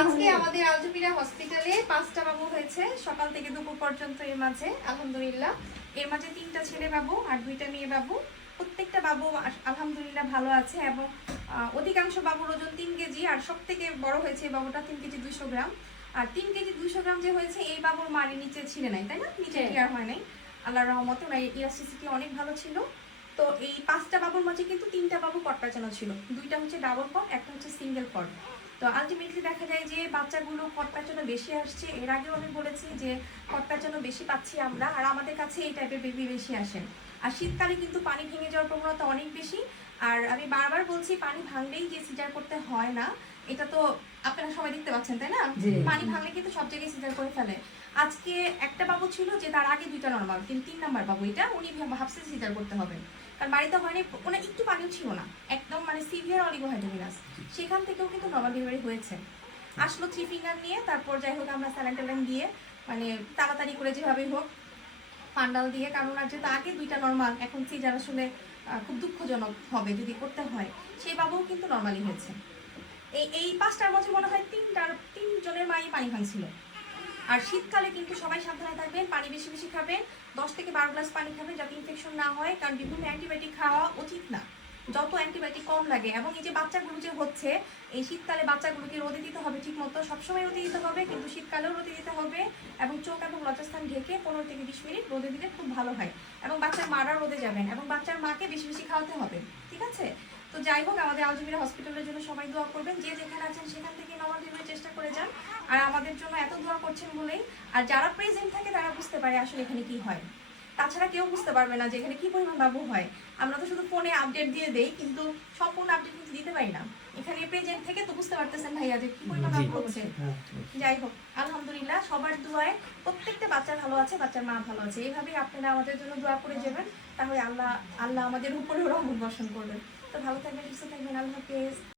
আজকে আমাদের আলজুপিরা হসপিটালে পাঁচটা বাবু হয়েছে। সকাল থেকে দুপুর পর্যন্ত এর মাঝে আলহামদুলিল্লাহ। এর মাঝে তিনটা ছেলে বাবু আর দুইটা মেয়ে বাবু। প্রত্যেকটা বাবু আলহামদুলিল্লাহ ভালো আছে এবং অধিকাংশ বাবুর ওজন তিন কেজি আর সব থেকে বড় হয়েছে এই বাবুটা তিন কেজি দুইশো গ্রাম। আর তিন কেজি দুইশো গ্রাম যে হয়েছে এই বাবুর মারি নিচে ছিলে নাই তাই না? নিচে হ্যাঁ। ক্লিয়ার হয় নাই। আল্লাহর রহমতে ওনার ইলাস্টিসিটি অনেক ভালো ছিল। তো এই পাঁচটা বাবুর মাঝে কিন্তু তিনটা বাবু কট প্যাচানো ছিল। দুইটা হচ্ছে ডাবল কট একটা হচ্ছে সিঙ্গেল কট তো আলটিমেটলি দেখা যায় যে বাচ্চাগুলো কট প্যাচানো বেশি আসছে। এর আগেও আমি বলেছি যে কট প্যাচানো বেশি পাচ্ছি আমরা আর আমাদের কাছে এই টাইপের বেবি বেশি আসেন আর শীতকালে কিন্তু পানি ভেঙে যাওয়ার প্রবণতা অনেক বেশি। আর আমি বারবার বলছি পানি ভাঙলেই যে সিজার করতে হয় না এটা তো আপনারা সবাই দেখতে পাচ্ছেন তাই না? পানি ভাঙলে কিন্তু সব জায়গায় সিজার করে ফেলে। আজকে একটা বাবু ছিল যে তার আগে দুইটা নর্মাল কিন্তু তিন নাম্বার বাবু এটা উনি ভাবছে সিজার করতে হবে। কারণ বাড়িতে হয়নি ওনার একটু পানিও ছিল না। একদম মানে সিভিয়ার অলিগোহাইড্রোমিনাস। সেখান থেকেও কিন্তু নর্মাল ডেলিভারি হয়েছে। আসলো থ্রি ফিঙ্গার নিয়ে তারপর যাই হোক আমরা স্যালাইন ট্যালাইন দিয়ে মানে তাড়াতাড়ি করে যেভাবেই হোক পান্ডাল দিয়ে কারণ আর যেহেতু আগে দুইটা নর্মাল এখন আসলে আহ, খুব দুঃখজনক হবে যদি করতে হয় সেই বাবুও কিন্তু নর্মালি হয়েছে। এই এই পাঁচটার মধ্যে মনে হয় তিনটার তিনজনের মাই পানি ভাঙছিল আর শীতকালে কিন্তু সবাই সাবধানে থাকবেন, পানি বেশি বেশি খাবেন। দশ থেকে বারো গ্লাস পানি খাবেন যাতে ইনফেকশন না হয়, কারণ বিভিন্ন অ্যান্টিবায়োটিক খাওয়া উচিত না। যত অ্যান্টিবায়োটিক কম লাগে এবং এই যে বাচ্চাগুলো যে হচ্ছে, এই শীতকালে বাচ্চাগুলোকে রোদে দিতে হবে ঠিক মতো সবসময় রোদে দিতে হবে, কিন্তু শীতকালেও রোদে দিতে হবে এবং চোখ এবং লজ্জাস্থান ঢেকে পনেরো থেকে বিশ মিনিট রোদে দিলে খুব ভালো হয় এবং বাচ্চার মারা রোদে যাবেন এবং বাচ্চার মাকে বেশি বেশি খাওয়াতে হবে, ঠিক আছে? তো যাই হোক, আমাদের আলজমিরা হসপিটালের জন্য সবাই দোয়া করবেন। যে যেখানে আছেন সেখান থেকে ডেলিভারির চেষ্টা করে যান। আর আমাদের জন্য এত দোয়া করছেন বলেই আর যারা প্রেজেন্ট থাকে তারা বুঝতে পারে আসলে এখানে কি হয়। তাছাড়া কেউ বুঝতে পারবে না যে এখানে কি পরিমাণ বাবু হয়। আমরা তো শুধু ফোনে আপডেট দিয়ে দেই কিন্তু সম্পূর্ণ আপডেট কিন্তু দিতে পারি না। এখানে প্রেজেন্ট থেকে তো বুঝতে পারতেছেন ভাইয়া যে কি পরিমাণ বাবু হচ্ছে। যাই হোক আলহামদুলিল্লাহ সবার দোয়ায় প্রত্যেকটা বাচ্চা ভালো আছে বাচ্চার মা ভালো আছে। এইভাবেই আপনারা আমাদের জন্য দোয়া করে যাবেন তাহলে আল্লাহ আল্লাহ আমাদের উপরেও রহমত বর্ষণ করবেন। তো ভালো থাকবেন সুস্থ থাকবেন আল্লাহ হাফেজ।